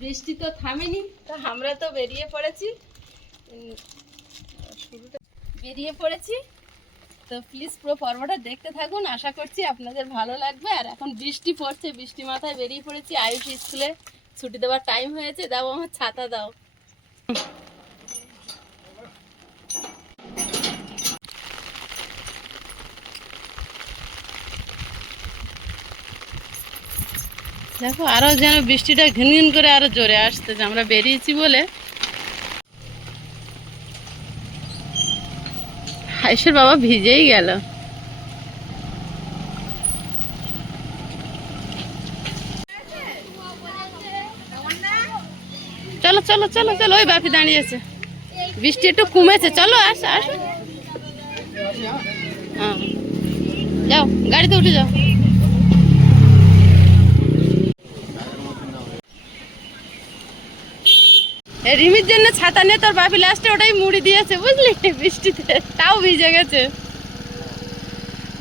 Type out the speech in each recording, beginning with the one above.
বৃষ্টি তো থামেনি, তো আমরা তো বেরিয়ে পড়েছি। তো প্লিজ পুরো পর্বটা দেখতে থাকুন, আশা করছি আপনাদের ভালো লাগবে। আর এখন বৃষ্টি পড়ছে, বৃষ্টি মাথায় বেরিয়ে পড়েছি। আয়ুষ স্কুলে ছুটি দেওয়ার টাইম হয়েছে, দাও আমার ছাতা দাও। দেখো আরো যেন বৃষ্টিটা ঘিন করে আরো জোরে আসতেছে, আমরা বেরিয়েছি বলে। আয়ুষের বাবা ভিজেই গেল। চলো চলো চলো চলো, ওই বাপি দাঁড়িয়েছে, বৃষ্টি একটু কমেছে, চলো আসো আসো। হ্যাঁ যাও, গাড়িতে উঠে যাও। রিমির জন্য ছাতা নিয়ে তোর বাপি লাস্টে ওটাই মুড়ি দিয়েছে, বুঝলি, বৃষ্টিতে তাও ভিজে গেছে।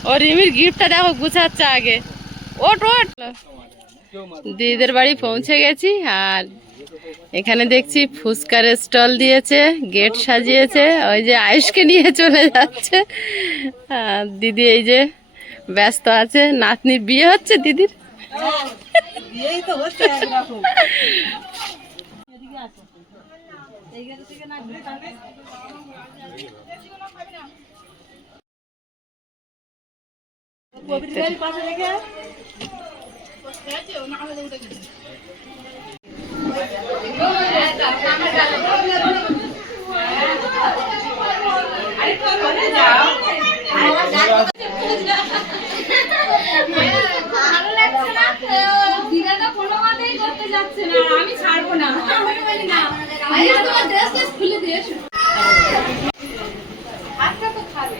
ও রিমির গিফটটা দেখো গুছাচ্ছে আগে। ওট ওট, দিদিদের বাড়ি পৌঁছে গেছি। আর এখানে দেখছি ফুচকার স্টল দিয়েছে, গেট সাজিয়েছে, ওই যে আয়ুষকে নিয়ে চলে যাচ্ছে। আর দিদি এই যে ব্যস্ত আছে, নাতনির বিয়ে হচ্ছে দিদির। আমি ছাড়বো না, তোমার ড্রেস খুলে দিয়ে হাতটা তো খাবে।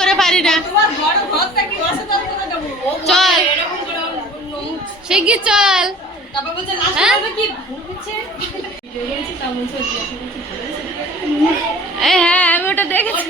করে পারি না, চল শিগগির চল। হ্যাঁ আমি ওটা দেখেছি।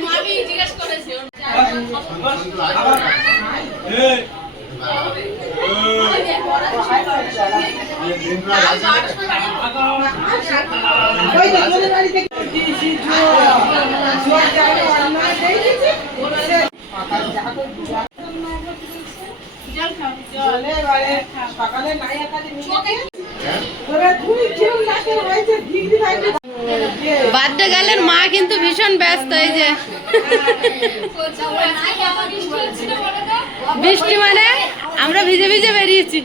বার্থডে গার্লের মা কিন্তু ভীষণ ব্যস্ত। এই যে বৃষ্টি মানে আমরা ভিজে ভিজে বেরিয়েছি।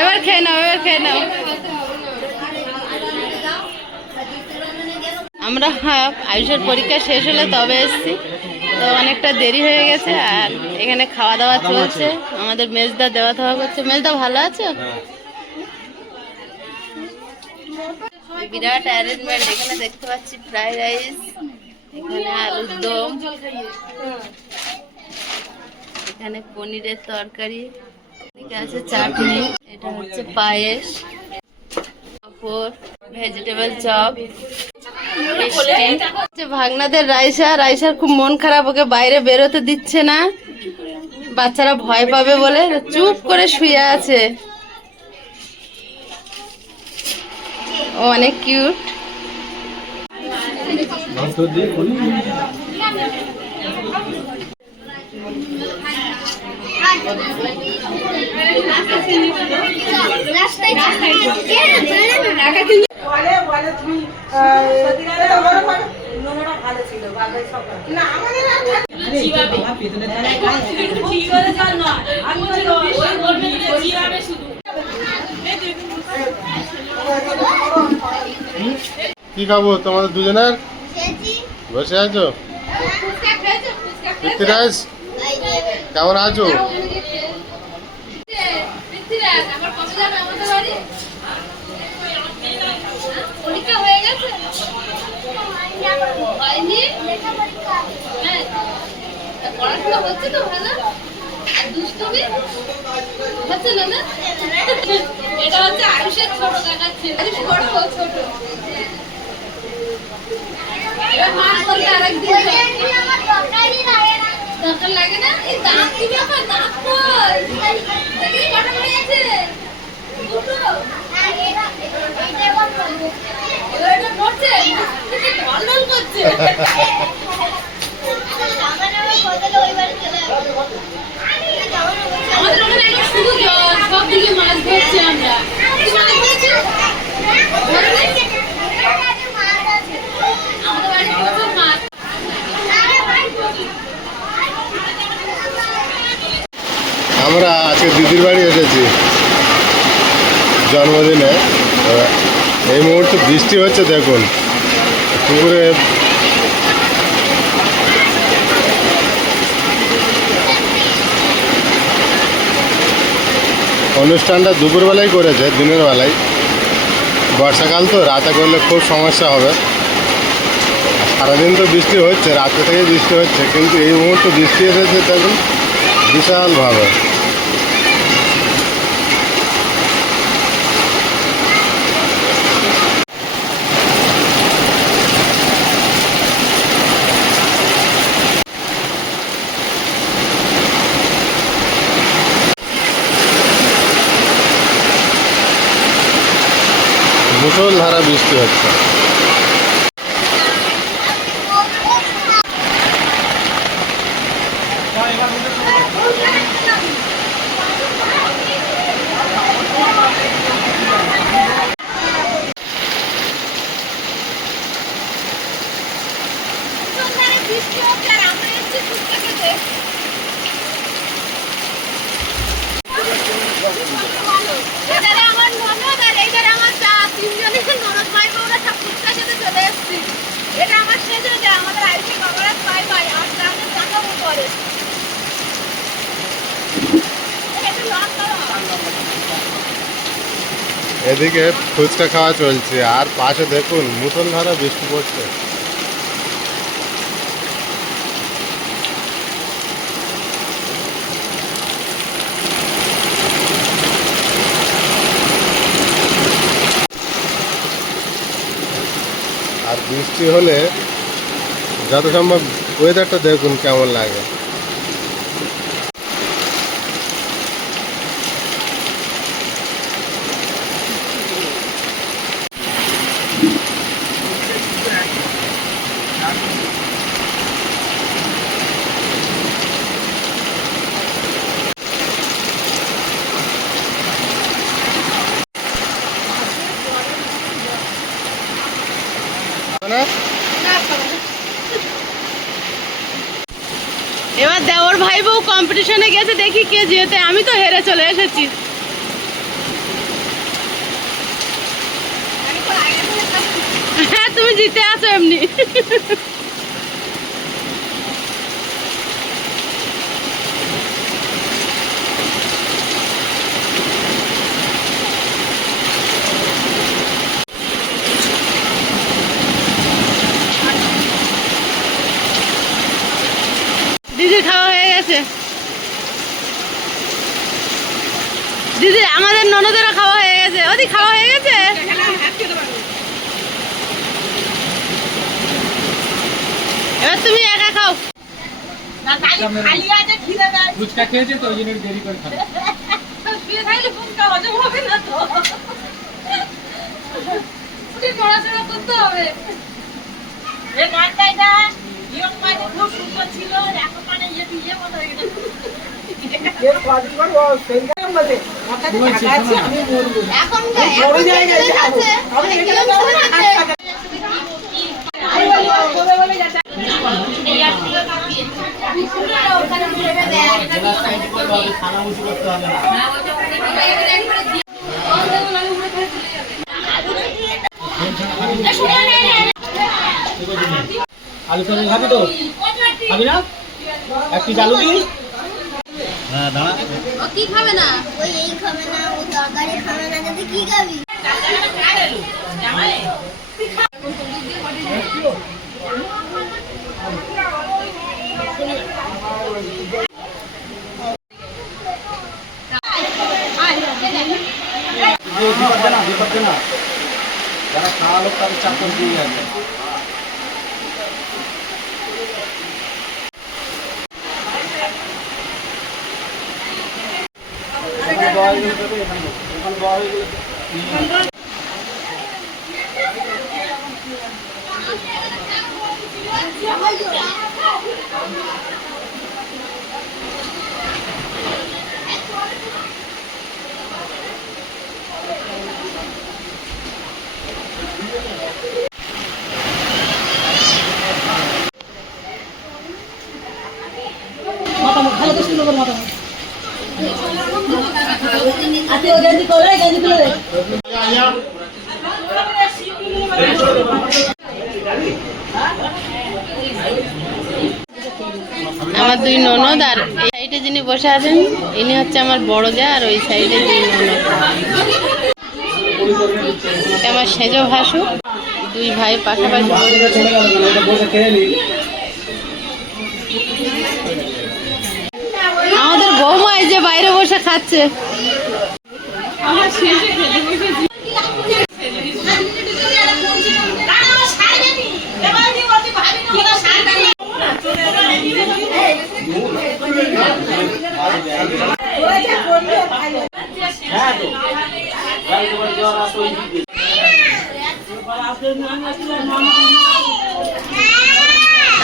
এবার খেয়ে নাও, এবার খেয়ে নাও। আমরা আয়ুষের পরীক্ষা শেষ হলে তবে এসছি, তো অনেকটা দেরি হয়ে গেছে। আর এখানে খাওয়া দাওয়া চলছে, আমাদের মেজদা দেওয়া থাওয়া করছে। মেজদা ভালো আছো? বিরাট অ্যারেঞ্জমেন্ট, এখানে দেখতে পাচ্ছি ফ্রাইড রাইস, এখানে আলুর দম, এখানে পনিরের তরকারি, এদিকে আছে চাটনি, এটা হচ্ছে পায়েস, ভেজিটেবল চপ, ভাগনাদের রাইসার খুব মন খারাপ, ওকে বাইরে বেরোতে দিচ্ছে না, বাচ্চারা ভয় পাবে বলে চুপ করে শুয়ে আছে। ও অনেক কিউট। কি খাবো তোমাদের দুজনের? বসে আছো? পৃথ্বীরাজ কেমন আছো? পড়াশোনা হচ্ছে তো ভালো? দুষ্টুমি হচ্ছে না না? এটা হচ্ছে আয়ুষের ছোট কাকার ছেলে। আয়ুষ বড়, ও ছোট। এবার মার বলতে আরেকদিন দরকার লাগে না? এই দাঁত কি ব্যাপার? দাঁত কই? দেখি কটা করে আছে? দুটো? এবার এটা নড়ছে? ঢলঢল করছে। আমাদের ওখানে এখন শুধু জল, সব দিকে মাছ ধরছি আমরা। কি মাছ ধরেছো? আমাদের বাড়িতে প্রচুর মাছ। আমরা আজকে দিদির বাড়ি এসেছি জন্মদিনে। এই মুহূর্তে বৃষ্টি হচ্ছে, দেখুন পুকুরে অনুষ্ঠানটা দুপুরবেলায় করেছে, দিনের বেলায়। বর্ষাকাল তো রাতে করলে খুব সমস্যা হবে। সারাদিন তো বৃষ্টি হচ্ছে, রাতে থেকে বৃষ্টি হচ্ছে, কিন্তু এই মুহূর্তে বৃষ্টি এসেছে দেখুন বিশালভাবে। মুষলধারা বৃষ্টি হচ্ছে। এবারে আমার ননদ আর এইবারে আমার চা, তিনজনে ননদ ভাই বোনরা সব ফুচকা খেতে চলে এসেছি। এটা আমার শেষ হয়ে যায়, আমাদের আইসি বাবারা পাই পাই আর গ্রামের টাকাও করে। একটু লস করো। এদিকে ফুচকা খাওয়া চলছে, আর পাশে দেখুন মুষলধারা বৃষ্টি পড়ছে। আর বৃষ্টি হলে যত সম্ভব ওয়েদারটা দেখুন কেমন লাগে। এবার দেওর ভাই বউ কম্পিটিশনে গেছে, দেখি কে জেতে। আমি তো হেরে চলে এসেছি। হ্যাঁ, তুমি জিতে আছো এমনি। দিদি খাওয়া হয়ে গেছে। দিদি আমাদের ননদেরও খাওয়া হয়ে গেছে। ওদি খাওয়া হয়ে গেছে। এবার তুমি একা খাও। ফুচকা খেয়েছে তো ওই জন্য দেরি করে খাবে। নড়াচড়া করতে হবে। আলু চপ খাবি তো? খাবি না? এক পিস আলু দিই। হ্যাঁ দাঁড়া। ও কি খাবে না? ওই এই খাবে না, ও তরকারি খাবে না, যাতে কি খাবি? চালক তাদের চাকর দিয়ে আছে। আমার দুই ননদ আর এই সাইডে যিনি বসে আছেন ইনি হচ্ছে আমার বড় যা, আর ওই সাইডে দুই ননদ। এটা আমার সেজ ভাসু, দুই ভাই পাশাপাশি বসেছে। আমাদের বৌমা এই যে বাইরে বসে খাচ্ছে।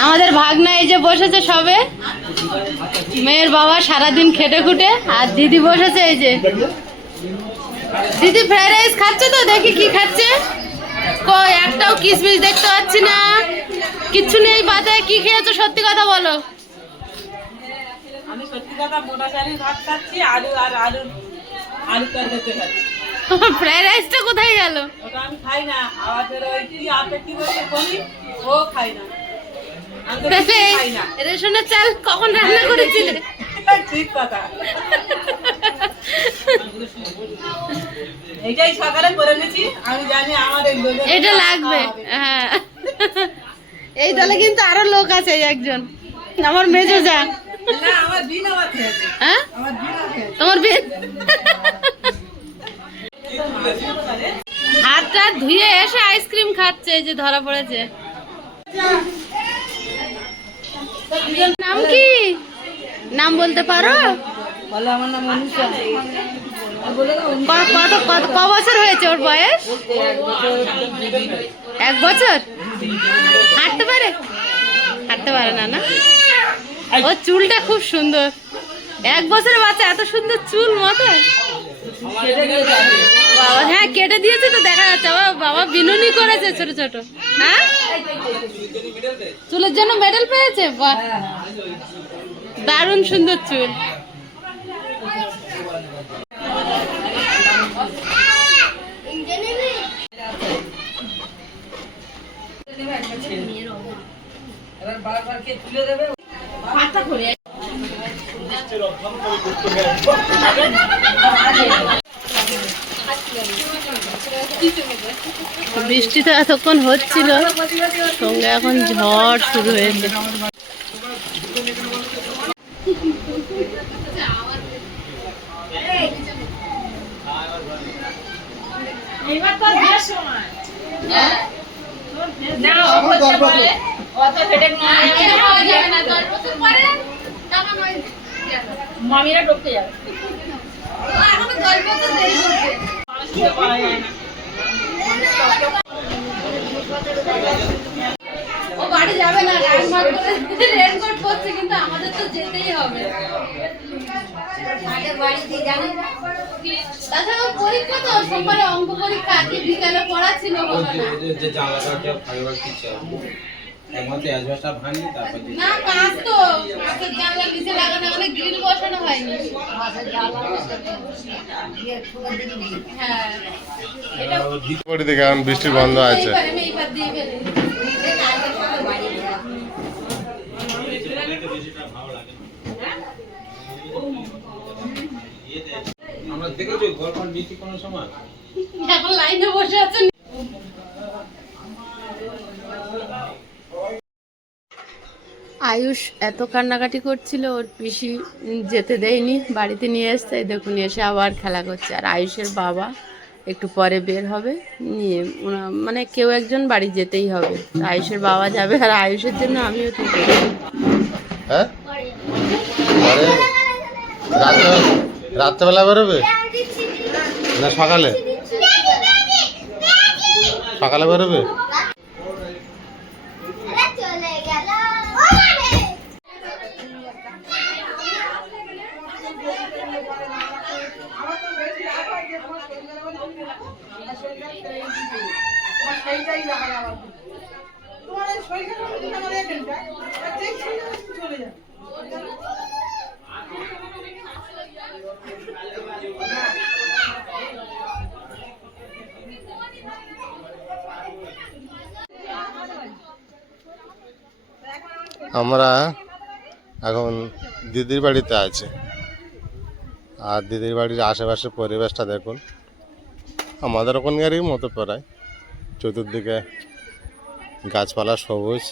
আমাদের ভাগনা এই যে বসেছে সবে, মেয়ের বাবা সারাদিন খেটে খুটে, আর দিদি বসেছে এই যে। দিদি ফ্রাইড রাইস খাচ্ছে তো, দেখি কি খাচ্ছে। কই একটাও কিশমিশ দেখতে পাচ্ছি না, কিচ্ছু নেই পাতে। কি খেয়েছো সত্যি কথা বলো। আমি সত্যি কথা মোটা চালের ভাত খাচ্ছি, আলু আর আলু তরকারি খাচ্ছি। ফ্রাইড রাইসটা কোথায় গেল? ওটা আমি খাই না। আমাদের ওই কি আপেক্ষিক হচ্ছে পনির, ও খাই না। আমি তো কিছুই খাই না। রেশনের চাল কখন রান্না করেছিলে? ঠিক কথা। এইটাই সকালে করে নিয়েছি, আমি জানি আমার এই লোকের এটা লাগবে। হ্যাঁ, এই দলে কিন্তু আরো লোক আছে, এই একজন আমার মেজো যা। না, আমার দিন আমার খেয়েছে। হ্যাঁ, আমার দিন আমার খেয়েছে। তোমার বিয়ে হাতটা ধুয়ে এসে আইসক্রিম খাচ্ছে, এই যে ধরা পড়েছে। নাম কি? নাম বলতে পারো? বলো, আমার নাম অনুষা। ক বছর হয়েছে ওর বয়স? 1 বছর। হাঁটতে পারে? হাঁটতে পারে না, না? ওর চুলটা খুব সুন্দর। 1 বছরের বাচ্চা, এত সুন্দর চুল মাথায়। বাবা, হ্যাঁ কেটে দিয়েছে তো, দেখা যাচ্ছে। বাবা বিনুনি করেছে ছোট ছোট। হ্যাঁ, চুলের জন্য মেডেল পেয়েছে। বাহ, দারুণ সুন্দর চুল। বৃষ্টি তো এতক্ষণ হচ্ছিল, সঙ্গে এখন ঝড় শুরু হয়েছে। মামিরা ঢুকতে যাবে। ও বাড়ি যাবে না, রেনকোট করছে, কিন্তু আমাদের তো যেতেই হবে। তাছাড়া পরীক্ষা তো, সোমবারে অঙ্ক পরীক্ষা, আজকে বিকালে পড়া ছিল। না, কাজ তো কাঁচের জানলা নিচে লাগানো, মানে গ্রিল বসানো হয়নি। হ্যাঁ, এটা পরে দেখে এখন বৃষ্টি বন্ধ আছে। আমি এইবার দিয়ে ফেলি। আমরা দেখেছি গল্পন বৃষ্টি কোনো সময় এখন লাইনে বসে আছেন। আয়ুষ এত কান্নাকাটি করছিল, ওর পিসি যেতে দেয়নি, বাড়িতে নিয়ে এসছে। দেখুন এসে আবার খেলা করছে। আর আয়ুষের বাবা একটু পরে বের হবে নিয়ে মানে কেউ একজন বাড়ি যেতেই হবে। আয়ুষের বাবা যাবে আর আয়ুষের জন্য আমিও তো বের হবো। হ্যাঁ আরে রাত্রেবেলা বেরোবে না সকালে? সকালে বেরোবে? চলে গেল আমরা এখন দিদির বাড়িতে আছি, আর দিদির বাড়ির আশেপাশের পরিবেশটা দেখুন, আমাদের ওখানকারই মতো প্রায়। চতুর্দিকে গাছপালা সবুজ,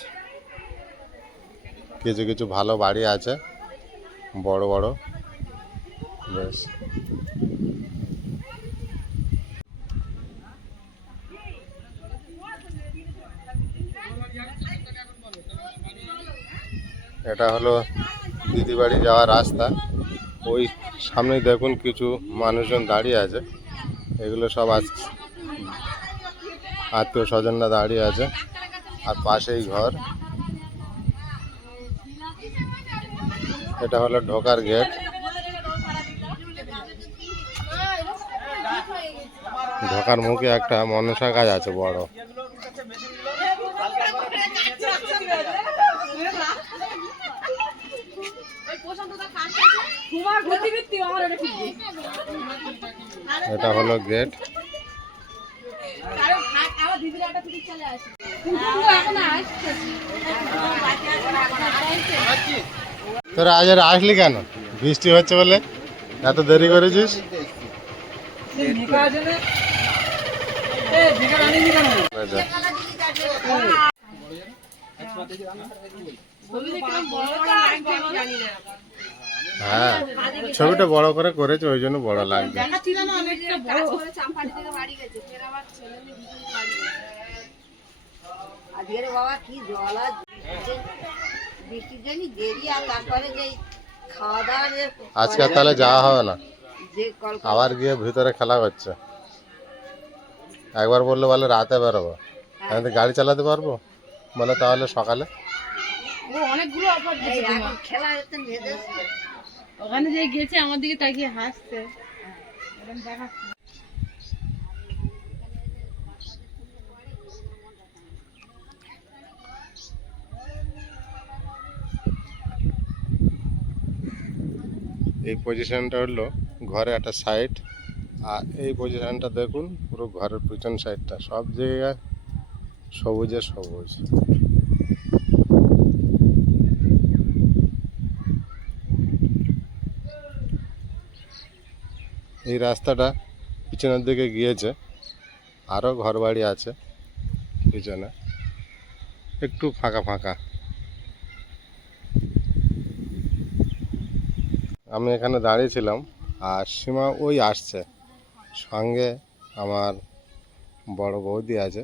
কিছু কিছু ভালো বাড়ি আছে, বড় বড় বেশ। এটা হলো দিদি বাড়ি যাওয়ার রাস্তা। ওই সামনেই দেখুন কিছু মানুষজন দাঁড়িয়ে আছে, এগুলো সব আত্মীয় স্বজনরা দাঁড়িয়ে আছে, আর পাশেই ঘর। এটা হলো ঢোকার গেট। ঢোকার মুখে একটা মনসা গাছ আছে বড়। এটা হলো গেট। তোরা আজ আর আসলি কেন? বৃষ্টি হচ্ছে বলে এত দেরি করেছিস? হ্যাঁ, ছবিটা বড় করে করেছে, ওই জন্য বড় লাগবে। আজকে তাহলে যাওয়া হবে না, আবার গিয়ে ভিতরে খেলা করছে। একবার বললো বলে রাতে বেরোবো, আমি তো গাড়ি চালাতে পারবো বলে, তাহলে সকালে। ওখানে যে গেছে আমার দিকে তাকিয়ে হাসছে। এই পজিশনটা হলো ঘরে একটা সাইড, আর এই পজিশনটা দেখুন পুরো ঘরের পিছন সাইডটা, সব জায়গায় সবুজে সবুজ। এই রাস্তাটা পিছনের দিকে গিয়েছে, আরও ঘরবাড়ি আছে পিছনে, একটু ফাঁকা ফাঁকা। আমি এখানে দাঁড়িয়েছিলাম, আর সীমা ওই আসছে, সঙ্গে আমার বড় বৌদি আছে।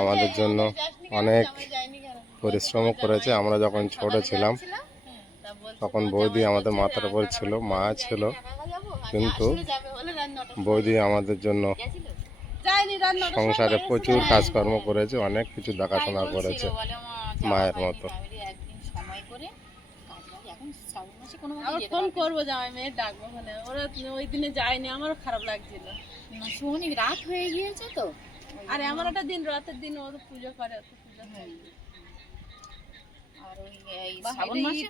আমাদের জন্য অনেক পরিশ্রম করেছে। আমরা যখন ছোট ছিলাম তখন বৌদি আমাদের মাথার উপর ছিল, মা ছিল, কিন্তু বৌদি আমাদের জন্য সংসারে প্রচুর কাজকর্ম করেছে, অনেক কিছু দেখাশোনা করেছে মায়ের মতো। ফোন করবো, জামাই মেয়ের ডাকবো, ওরা ওই দিনে যায়নি, আমারও খারাপ লাগছিল। অনেক রাত হয়ে গিয়েছে তো, আরে আমার একটা দিন রাতের দিন ও পুজো করে, পুজো হয়। আর ওই শ্রাবণ মাসে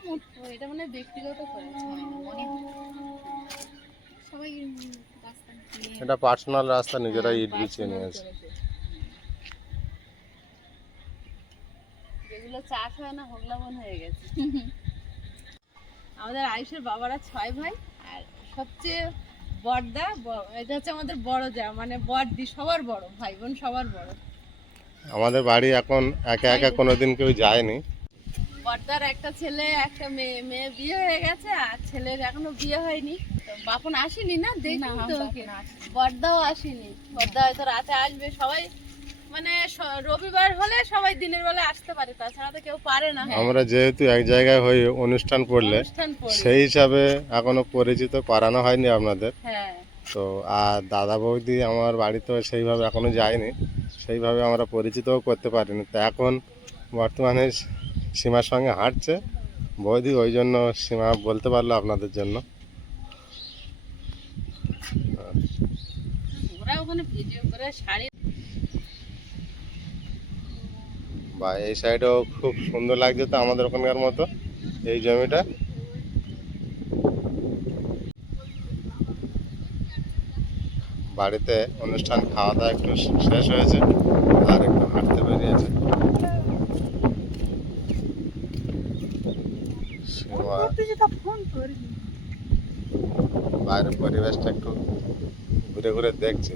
এটা মানে ব্যক্তিগত করেছে মনে সবাই রাস্তা দিয়ে এটা পার্সোনাল রাস্তা, নিজেরা ইট বিছিয়ে নিয়েছে। যেগুলো চাষ হয় না হোগলা মন হয়ে গেছে। আমাদের আয়ুষের বাবারা 6 ভাই, আর সবচেয়ে বড়দা এটা হচ্ছে আমাদের বড় যা, মানে বড়দি সবার বড়, ভাই বোন সবার বড়। আমাদের বাড়ি এখন একা একা কোনোদিন কেউ যায়নি, বড়দার একটা ছেলে একটা মেয়ে, মেয়ে বিয়ে হয়ে গেছে আর ছেলের এখনো বিয়ে হয়নি। তো বাপন আসেনি না, দেখি তো বড়দাও আসেনি। বড়দা হয়তো রাতে আসবে। সবাই মানে রবিবার হলে সবাই দিনের বেলা আসতে পারে, তাছাড়া তো কেউ পারে না। আমরা যেহেতু এক জায়গায় হই অনুষ্ঠান পড়লে, অনুষ্ঠান পড়ে। সেই হিসাবে এখনো পরিচিত পারানো হয়নি আপনাদের। হ্যাঁ, তো আর দাদা বৌদি আমার বাড়িতে সেইভাবে এখনো যায়নি, সেইভাবে আমরা পরিচিতও করতে পারিনি। তো এখন বর্তমানে সীমার সঙ্গে হাঁটছে বৌদি, ওই জন্য সীমা বলতে পারলো আপনাদের জন্য। ওরা ওখানে ভিডিও করে শাড়ি। বা এই সাইডেও খুব সুন্দর লাগছে তো আমাদের ওখানকার মতো এই জমিটা। বাড়িতে অনুষ্ঠান খাওয়া দাওয়া একটু শেষ হয়েছে আর একটু হাঁটতে বেরিয়েছে সীমা। বাইরের পরিবেশটা একটু ঘুরে ঘুরে দেখছে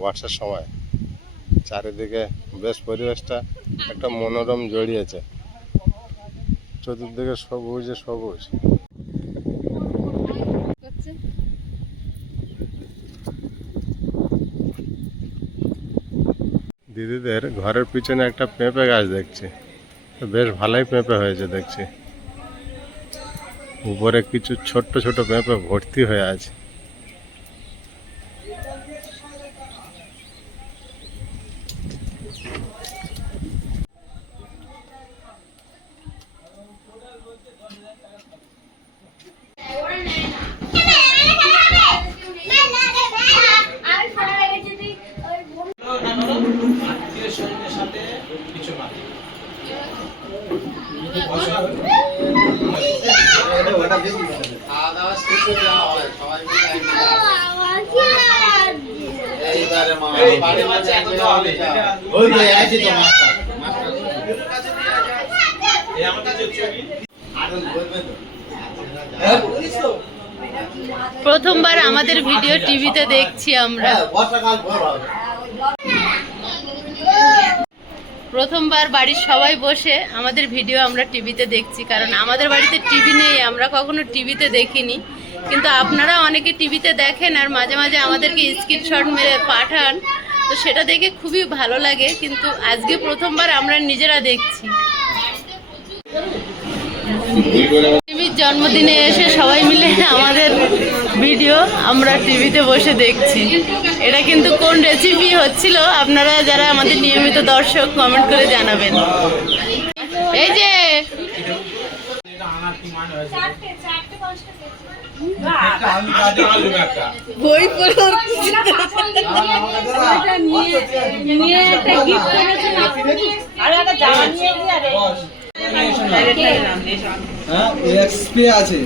বর্ষার সময়। চারিদিকে বেশ পরিবেশটা একটা মনোরম জড়িয়েছে, চতুর্দিকে সবুজে সবুজ। করছে। দিদিদের ঘরের পিছনে একটা পেঁপে গাছ দেখছি, বেশ ভালোই পেঁপে হয়েছে দেখছি। উপরে কিছু ছোট্ট ছোট পেঁপে ভর্তি হয়ে আছে। আত্মীয় স্বজনের সাথে কিছু না খাওয়া দাওয়া শেষে দেওয়া হয় সবাই মিলে এইবারে মা বাড়ি মাঝে একদম হবে ওই যে আছে তো মাস্টার মাস্টার কাছে নিয়ে আসে এই আমার কাছে ছবি আর বলবে তো হ্যাঁ বলিস তো। প্রথমবার আমাদের ভিডিও টিভিতে দেখছি আমরা। বর্ষাকাল ভোর হবে। প্রথমবার বাড়ির সবাই বসে আমাদের ভিডিও আমরা টিভিতে দেখছি, কারণ আমাদের বাড়িতে টিভি নেই, আমরা কখনো টিভিতে দেখিনি। কিন্তু আপনারা অনেকে টিভিতে দেখেন আর মাঝে মাঝে আমাদেরকে স্ক্রিনশট মেরে পাঠান, তো সেটা দেখে খুবই ভালো লাগে। কিন্তু আজকে প্রথমবার আমরা নিজেরা দেখছি। টিভির জন্মদিনে এসে সবাই মিলে আমাদের ভিডিও আমরা টিভিতে বসে দেখছি। এটা কিন্তু কোন রেসিপি হচ্ছিল আপনারা যারা আমাদের নিয়মিত দর্শক কমেন্ট করে জানাবেন। এই যে বই পড়ে আছে।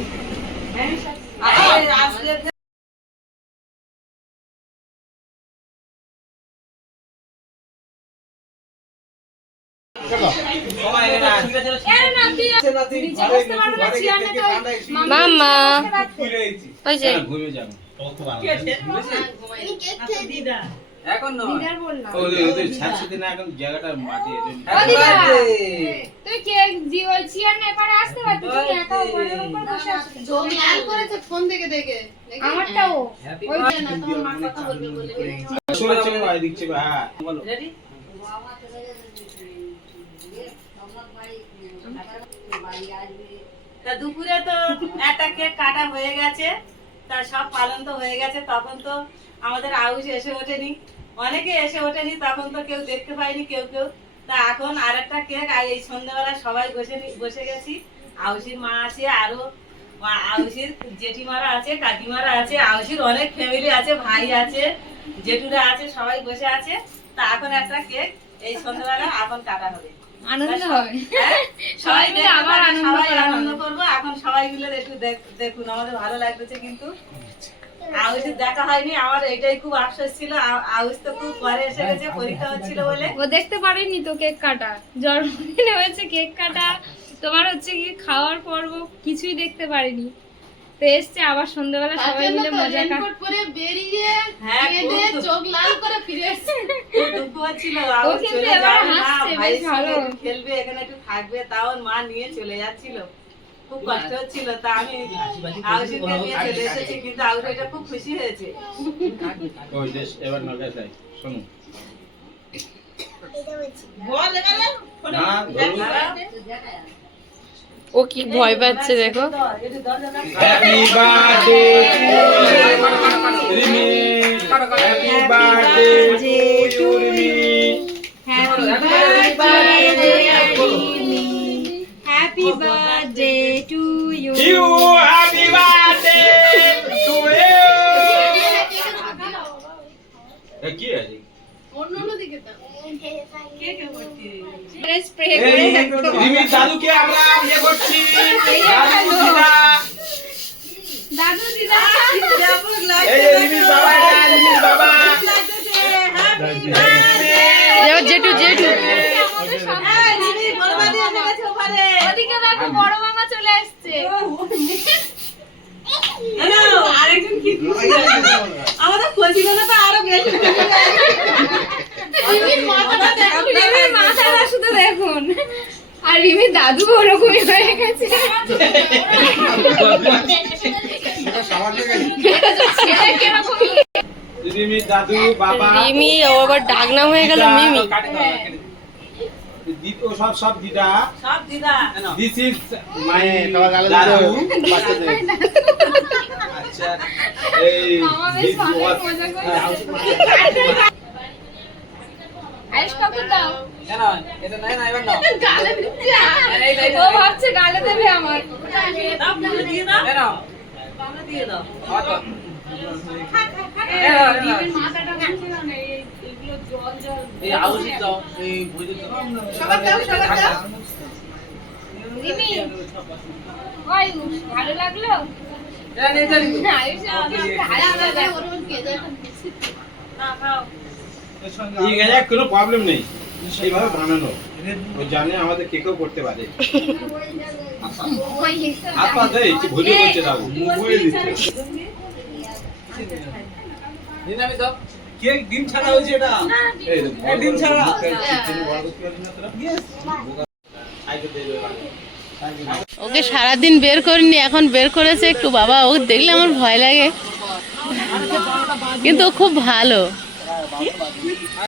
মামা ওই যে এখন জায়গাটা মাটি তুই কেক দিয়েছি আর এখানে আসতে পারতি, তুমি একা উপরে উপর বসে আছো। জমি আল করেছে ফোন থেকে দেখে। আমারটাও ওই যে না তোমার মা কথা বলবে বলে। দিচ্ছে হ্যাঁ বলো তা দুপুরে তো একটা কেক কাটা হয়ে গেছে, তা সব পালন তো হয়ে গেছে। তখন তো আমাদের আউশ এসে ওঠেনি, অনেকে এসে ওঠেনি, তখন তো কেউ দেখতে পাইনি কেউ কেউ। তা এখন আর একটা কেক এই সন্ধ্যাবেলা সবাই বসে গেছি। আউশির মা আছে, আরো আউশির জেঠিমারা আছে, কাকিমারা আছে, আউশির অনেক ফ্যামিলি আছে, ভাই আছে, জেঠুরা আছে, সবাই বসে আছে। তা এখন একটা কেক এই সন্ধ্যাবেলা এখন কাটা হবে, আনন্দ হবে। হ্যাঁ? সবাই মিলে দেখতে আবার পারে, আনন্দ সবাই করা আনন্দ হবে। করবো। এখন সবাই মিলে একটু দেখুন, আমাদের ভালো লাগতেছে। কিন্তু আউশির দেখা হয়নি, আমার এটাই খুব আফসোস ছিল। আউশ তো খুব পরে এসে গেছে, পরীক্ষা হচ্ছিল বলে। ও দেখতে পারেনি তো কেক কাটা, জন্মদিনে হয়েছে কেক কাটা, তোমার হচ্ছে কি খাওয়ার পর্ব, কিছুই দেখতে পারেনি। তো এসছে আবার সন্ধ্যাবেলা সবাই মিলে মজা রেনকোট পরে বেরিয়ে হ্যাঁ, কেঁদে খুব চোখ লাল করে ফিরে এসেছে। দুঃখ হচ্ছিল ও আউশ কিন্তু চলে এবার যাবে না, হাসছে, বেশ ভাইয়ের সঙ্গে ভালো। একটু খেলবে, এখানে একটু থাকবে, তাও ওর মা নিয়ে চলে যাচ্ছিল। খুব কষ্ট হচ্ছিল, তা আমি আউশকে নিয়ে চলে এসেছি, কিন্তু আউশ এটা খুব খুশি হয়েছে। ওই দেশ এবার নগে যাই শুনুন না ধরুন ও কি ভয় পাচ্ছে দেখো। Happy birthday Rimi happy birthday to Rimi happy birthday to you. You happy birthday to you কি আছে স্প্রে এই রিমি দাদুকে আমরা ইয়ে করছি দাদু দিদা দাদু দিদা এই রিমির বাবা এটা রিমির বাবা জেঠু জেঠু ওদিকে দেখো বড় মামা চলে আসছে। আমাদের খোঁজিগুলো তো আরো বেশি রিমির মাথাটা শুধু দেখুন, আর রিমির দাদু ওরকমই হয়ে গেছে। সেটা কিরকম? রিমির দাদু বাবা রিমি ও আবার ডাকনাম হয়ে গেল মিমি। দিদা সব সব দিদা সব দিদা দিস ইজ মাই খাওয়া গালে দাদু দিতে বাচ্চাদের। আচ্ছা এই মামা বেশ ভালোই মজা করছে। আয়ুষ কাকুর দাও। গালে দিচ্ছে। ও ভাবছে গালে দেবে আমার। দাও, পুরো দিয়ে দাও। বাংলা দিয়ে দাও। রিমির মাথাটা ঘুরছে না, এইগুলো জল জল। রিমি, আয়ুষ, ভালো লাগলো? আয়ুষ, হাসি লাগলো। না, খাও। এই গায়ে কোনো প্রবলেম নেই এইভাবে বানানো ও জানে আমাদের কেকেও করতে পারে হাত পা দেয় একটু ভুলে করছে দাও মুখে দিচ্ছে কেক ডিম ছাড়া হয়েছে এটা এই ডিম ছাড়া ওকে সারাদিন বের করিনি, এখন বের করেছে একটু। বাবা ও দেখলে আমার ভয় লাগে, কিন্তু ও খুব ভালো।